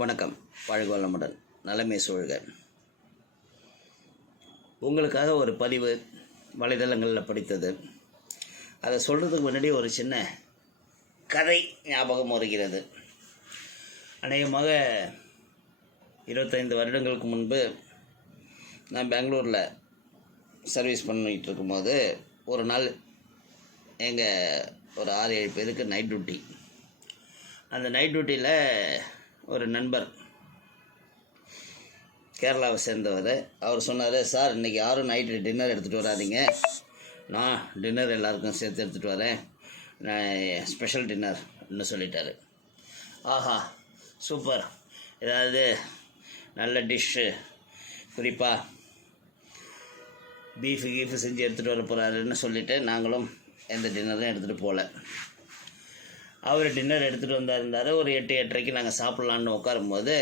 வணக்கம். வாழ்க வளமுடன் நலமே சூழ்க உங்களுக்காக ஒரு பதிவு வலைதளங்களில் படித்தது. அதை சொல்கிறதுக்கு முன்னாடி ஒரு சின்ன கதை ஞாபகம் வருகிறது. அநேகமாக இருபத்தைந்து வருடங்களுக்கு முன்பு நான் பெங்களூரில் சர்வீஸ் பண்ணிகிட்டு இருக்கும்போது ஒரு நாள் எங்கள் ஒரு ஆறு ஏழு பேருக்கு நைட் டியூட்டி. அந்த நைட் டியூட்டியில் ஒரு நண்பர். கேரளாவை சேர்ந்தவர். அவர் சொன்னார் சார் இன்றைக்கி யாரும் நைட்டு டின்னர் எடுத்துகிட்டு வராதீங்க. நான் டின்னர் எல்லாருக்கும் சேர்த்து எடுத்துகிட்டு வரேன். நான் ஸ்பெஷல் டின்னர்னு சொல்லிட்டாரு. ஆஹா சூப்பர் ஏதாவது நல்ல டிஷ்ஷு குறிப்பாக பீஃபு கீஃபு செஞ்சு எடுத்துகிட்டு வர போகிறாருன்னு சொல்லிவிட்டு நாங்களும் எந்த டின்னரும் எடுத்துகிட்டு போகல அவர் டின்னர் எடுத்துகிட்டு வந்தாருந்தார். ஒரு எட்டு எட்டரைக்கு நாங்கள் சாப்பிட்லான்னு உட்காரும்போது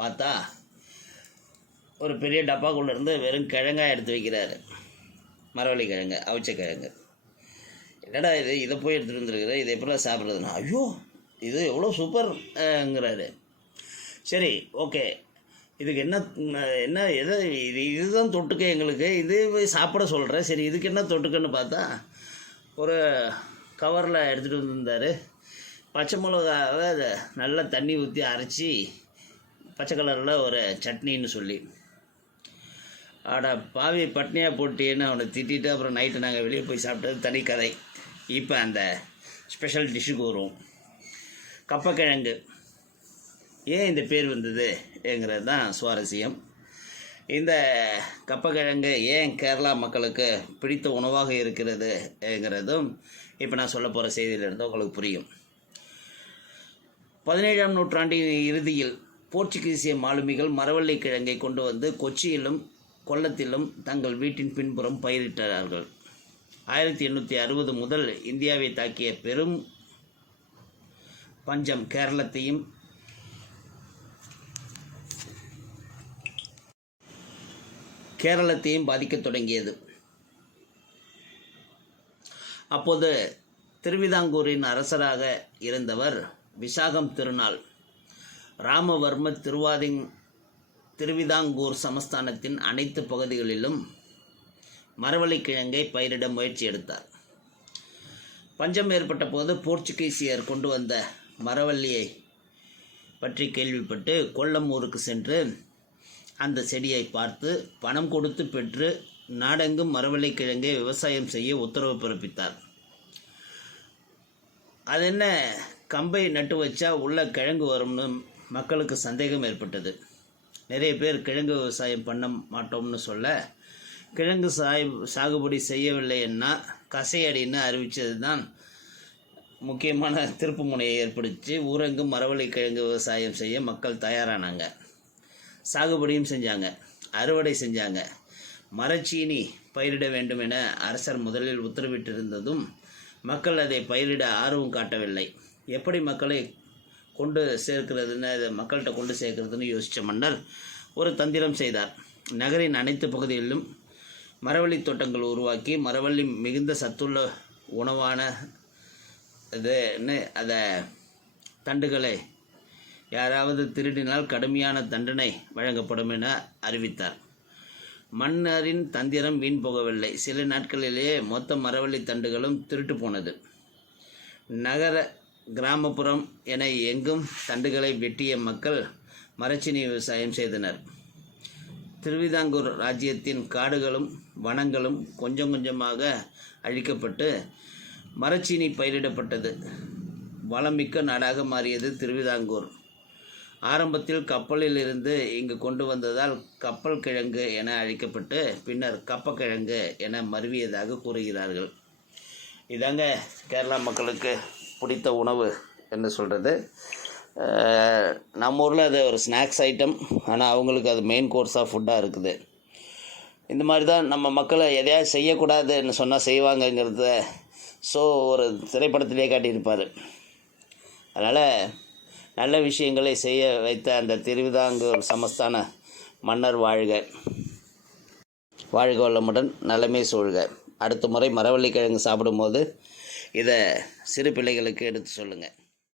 பார்த்தா ஒரு பெரிய டப்பாக்குள்ளேருந்து வெறும் கிழங்காக எடுத்து வைக்கிறாரு. மரவள்ளி கிழங்கு அவிச்ச கிழங்கு. என்னடா இது? இதை போய் எடுத்துகிட்டு வந்துருக்குற இதை எப்படிலாம் சாப்பிட்றதுன்னா? ஐயோ இது எவ்வளோ சூப்பர்ங்கிறாரு சரி ஓகே இதுக்கு என்ன என்ன எதை இது இதுதான் தொட்டுக்க எங்களுக்கு. இது சாப்பிட சொல்கிறேன் சரி இதுக்கு என்ன தொட்டுக்கன்னு பார்த்தா ஒரு கவரில் எடுத்துகிட்டு வந்திருந்தார். பச்சை மிளகாவை நல்லா தண்ணி ஊற்றி அரைச்சி பச்சை கலரில் ஒரு சட்னின்னு சொல்லி. ஆடா பாவி பட்னியாக போட்டின்னு அவனை திட்டிட்டு அப்புறம் நைட்டு நாங்கள் வெளியே போய் சாப்பிட்டது தனி கதை இப்போ அந்த ஸ்பெஷல் டிஷ்ஷுக்கு வரும் கப்பக்கிழங்கு. ஏன் இந்த பேர் வந்ததுங்கிறது தான் சுவாரஸ்யம். இந்த கப்பக்கிழங்கு ஏன் கேரளா மக்களுக்கு பிடித்த உணவாக இருக்கிறதுங்கிறதும் இப்போ நான் சொல்ல போகிற செய்தியிலிருந்து உங்களுக்கு புரியும். பதினேழாம் நூற்றாண்டின் இறுதியில் போர்ச்சுகீசிய மாலுமிகள் மரவள்ளி கிழங்கை கொண்டு வந்து கொச்சியிலும் கொல்லத்திலும் தங்கள் வீட்டின் பின்புறம் பயிரிட்டார்கள். ஆயிரத்தி எண்ணூற்றி அறுபது முதல் இந்தியாவை தாக்கிய பெரும் பஞ்சம் கேரளத்தையும் கேரளத்தையும் பாதிக்கத் தொடங்கியது. அப்போது திருவிதாங்கூரின் அரசராக இருந்தவர் விசாகம் திருநாள். ராமவர்ம திருவாதிங் திருவிதாங்கூர் சமஸ்தானத்தின் அனைத்து பகுதிகளிலும் மரவள்ளிக்கிழங்கை பயிரிட முயற்சி எடுத்தார். பஞ்சம் ஏற்பட்ட போது போர்ச்சுகீசியர் கொண்டு வந்த மரவள்ளியை பற்றி கேள்விப்பட்டு கொல்லம் ஊருக்கு சென்று அந்த செடியை பார்த்து பணம் கொடுத்து பெற்று நாடெங்கும் மரவள்ளி கிழங்கை விவசாயம் செய்ய உத்தரவு பிறப்பித்தார். அது என்ன கம்பை நட்டு வச்சா உள்ள கிழங்கு வரும்னு மக்களுக்கு சந்தேகம் ஏற்பட்டது. நிறைய பேர் கிழங்கு விவசாயம் பண்ண மாட்டோம்னு சொல்ல கிழங்கு சாய் சாகுபடி செய்யவில்லைன்னா கசையடின்னு அறிவித்தது தான் முக்கியமான திருப்பு முனையை ஏற்படுத்தி ஊரங்கும் மரவள்ளி கிழங்கு விவசாயம் செய்ய மக்கள் தயாரானாங்க. சாகுபடியும் செஞ்சாங்க அறுவடை செஞ்சாங்க. மரச்சீனி பயிரிட வேண்டும் என அரசர் முதலில் உத்தரவிட்டிருந்ததும் மக்கள் அதை பயிரிட ஆர்வம் காட்டவில்லை. எப்படி மக்களை கொண்டு சேர்க்கிறதுன்னு அதை மக்கள்கிட்ட கொண்டு சேர்க்கிறதுன்னு யோசித்த மன்னர் ஒரு தந்திரம் செய்தார். நகரின் அனைத்து பகுதிகளிலும் மரவள்ளி தோட்டங்கள் உருவாக்கி மரவள்ளி மிகுந்த சத்துள்ள உணவான இதுன்னு அதை தண்டுகளை யாராவது திருடினால் கடுமையான தண்டனை வழங்கப்படும் என அறிவித்தார். மன்னரின் தந்திரம் வீண் போகவில்லை. சில நாட்களிலேயே மொத்த மரவள்ளி தண்டுகளும் திருட்டு போனது. நகர கிராமப்புறம் என எங்கும் தண்டுகளை வெட்டிய மக்கள் மரச்சினி விவசாயம் செய்தனர். திருவிதாங்கூர் ராஜ்யத்தின் காடுகளும் வனங்களும் கொஞ்சம் கொஞ்சமாக அழிக்கப்பட்டு மரச்சீனி பயிரிடப்பட்டது. வளமிக்க நாடாக மாறியது திருவிதாங்கூர். ஆரம்பத்தில் கப்பலில் இருந்து இங்கு கொண்டு வந்ததால் கப்பல் கிழங்கு என அழைக்கப்பட்டு பின்னர் கப்பக்கிழங்கு என மருவியதாக கூறுகிறார்கள். இதாங்க கேரளா மக்களுக்கு பிடித்த உணவு என்ன சொல்கிறது நம்ம ஊரில் அது ஒரு ஸ்நாக்ஸ் ஐட்டம் ஆனால் அவங்களுக்கு அது மெயின் கோர்ஸாக ஃபுட்டாக இருக்குது. இந்த மாதிரி தான் நம்ம மக்களை எதையாவது செய்யக்கூடாதுன்னு சொன்னால் செய்வாங்கங்கிறத ஸோ ஒரு திரைப்படத்திலே காட்டியிருப்பார். அதனால் நல்ல விஷயங்களை செய்ய வைத்த அந்த திருவிதாங்கூர் சமஸ்தான மன்னர் வாழ்க. வாழ்க வளமுடன் நலமே சூழ்க. அடுத்த முறை மரவள்ளிக்கிழங்கு சாப்பிடும்போது இதை சிறு பிள்ளைகளுக்கு எடுத்து சொல்லுங்கள்